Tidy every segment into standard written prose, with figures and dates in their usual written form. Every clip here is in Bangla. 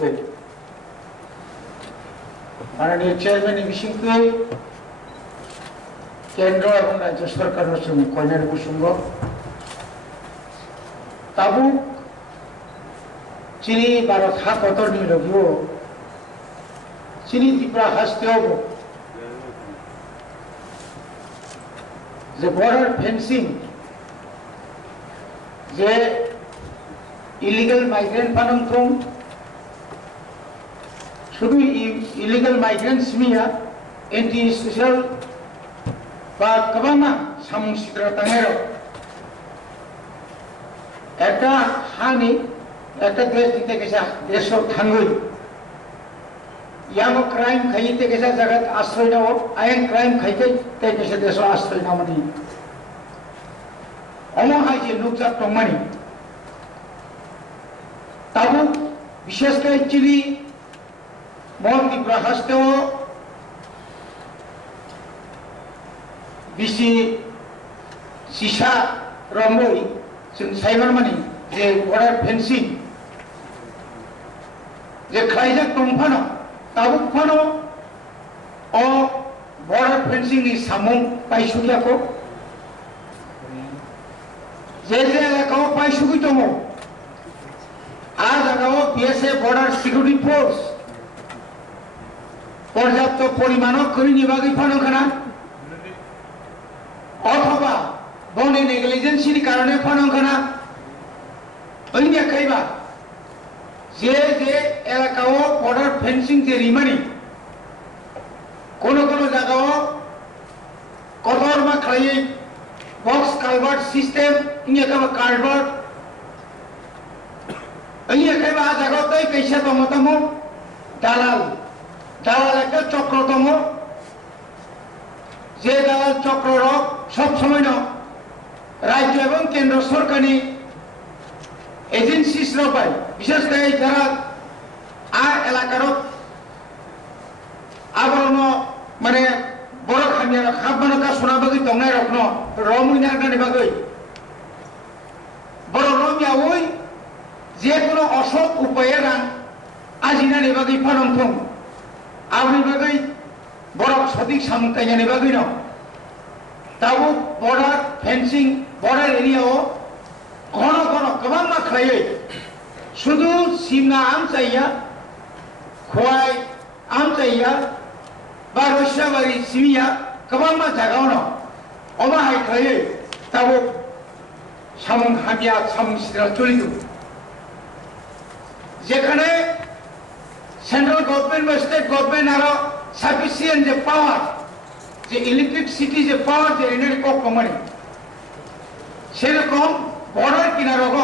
bagay माननीय चेयरमैन बिसिंखै केंद्र एवं राज्य सरकार कल्याण बसुंग ताबुक चीनी भारत हा कतरनि लगियो चीनी त्रिपुरा हास्तेयावबो जे बॉर्डर फेंसिंग जे इलिगल माइग्रेंट फानंथं शुधु इलिगल माइग्रेंट्स मिया एंटी सोशल बा कबामा सामुं सिद्रा तांगेरो একটা হানি একটা দেশ দিতে গেছে দেশও থাঙ্গই ইয়ামো ক্রাইম খাইতে গেছে জায়গা আশ্রয় নাও আইন ক্রাইম খাইতে তাই গেছে দেশও আশ্রয় নামনি অমহাই যে নুকজাত টংমানি তাবু বিশেষ করে চিলি মন্ত্রী প্রহাস্তেও বিসি সিসা রমই जों साइबार मानि जे बॉर्डर फेंसिंग जे खाइजाक दंफानो ताबुक फानो अ बॉर्डर फेंसिंग नि सामुं पाइसुगियाखौ जे एलाकायाव पाइसुगि दङ आ जायगायाव बीएसएफ बॉर्डर सिकिउरिटी फोर्स पर्याप्त परिमाणव करिनि बागै फानोखाना अथवा बने नेग्लिजेंसनि कारणे फानोखाना ओइनिया खाइबा जे एलाकायाव बॉर्डर फेंसिंग जे रिमानि कोनो जायगायाव कतरमा खालायै बक्स कालभार्ट सिस्टेम इनिया खाबा कालभार्ट ओइनिया खाइबा आ जायगायाव तै कैसा दङ दालाल একটা চক্র দङ যে দালাল চক্রর সব সময় राज्य एवं केंद्र सरकारनि एजेंसिस रबाय विशेष करे जरा आ एलाकार आबरन माने बर खामिया खाबमानका सोना बागै दंनाय रखनो रमुइना गानि बागै बर रमिया ओइ जे कोनो असत उपाय रां आजिनानि बागै फानंथं आबनि बागै बरक सदिक सामुकायनि बागै न ताबु बॉर्डर फेंसिंग बॉर्डर एरिया घन गोबां खालायै शुधु सिमना आमचाइया खवाई आमचाइया बा रस्याबारि सिमिया गोबां जायगायावनो अमाहाय खालायै ताबु सामुं हाबिया सामुं सिद्रा चलिदों जेखाने सेंट्रल गवर्नमेंट बा स्टेट गवर्नमेंट आरो साफिसियेंट जे पावर যে ইলেকট্রিসিটি যে পাওয়ার যে এনের কমানি সেরকম বর্ডার কিনারগ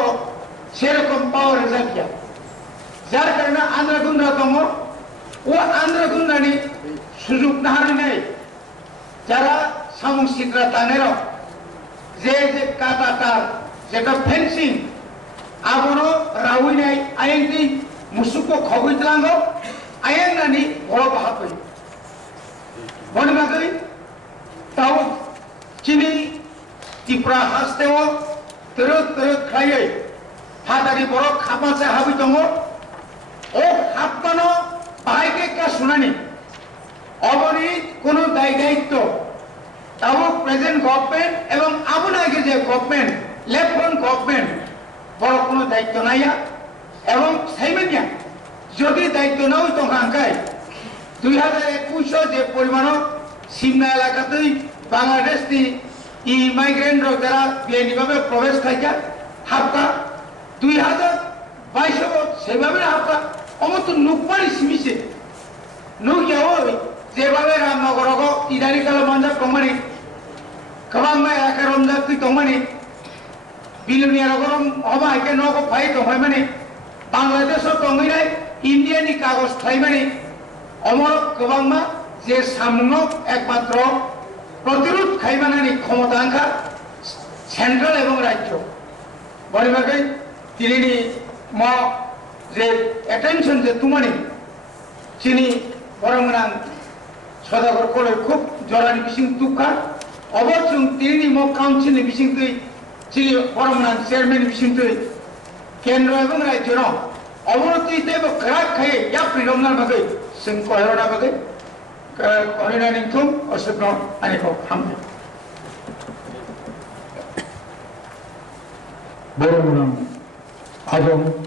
সেরকম পাওয়ার জায়গা যার কারণে আন্ধ্রগুন্ডা দङ ও আন্ধ্রগুন্ডানি সুযোগ না হারিনাই যারা সামুং সিদ্রা তানের যে কাটাটার যেটা ফেন্সিং আবনো রাউইনাই আইনটি মুসুকো খবইতলাঙ্গ আইন নানি বড় বাহাপই বনবাগৈ ताऊ चीनी त्रिपुरा हास्तेयाव तरक खायै हादारि बर खामासे हाबि दङ ओ हाबबानो बाहायके का सुनानि अबनि कोनो दायित्व ताऊ प्रेजेंट गवर्नमेंट एवं आबुनागे जे गवर्नमेंट लेफ्ट फ्रंट गवर्नमेंट बर कोनो दायित्व नाया एवं साइमेनिया যদি দায়িত্ব নাও তো হাঙ্কাই 2021 যে পরিমাণ সিমনা এলাকাতেই বাংলাদেশি ইমাইগ্রেন্ট যারা বেআইনিভাবে প্রবেশ খাইকা হাবকা 2022 সেভাবে হাবকা অমত নুকবাড়ি সিমিছে নুকিয়াও যেভাবে রামনগর ইদানিকাল মঞ্জা কমানি কবাংমা এলাকা রমজা তুই কমানি বিলুনিয়া রকম হবা একে নগো ফাই দহাই মানে বাংলাদেশও দঙিনাই ইন্ডিয়ানি কাগজ থাই মানে অমর কবাংমা যে সামনো একমাত্র প্রতিরোধ খাইবানানি ক্ষমতা আঙ্কা সেন্ট্রাল এবং রাজ্য বলিবাকে তিনি ম যে অ্যাটেনশন যে তুমানি চিনি বরংনাং সদাগর করে খুব জরানি বিসিং তুকা অবচুং তিনি ম কাউন্সিল বিসিং তুই চিনি বরংনাং চেয়ারম্যান বিসিং তুই কেন্দ্র এবং রাজ্য 어머니 때문에 그렇게 야 프리덤날 바게 생 거여나 바게 그 거리나는 tum 어스너 아니고 함 모르는 아동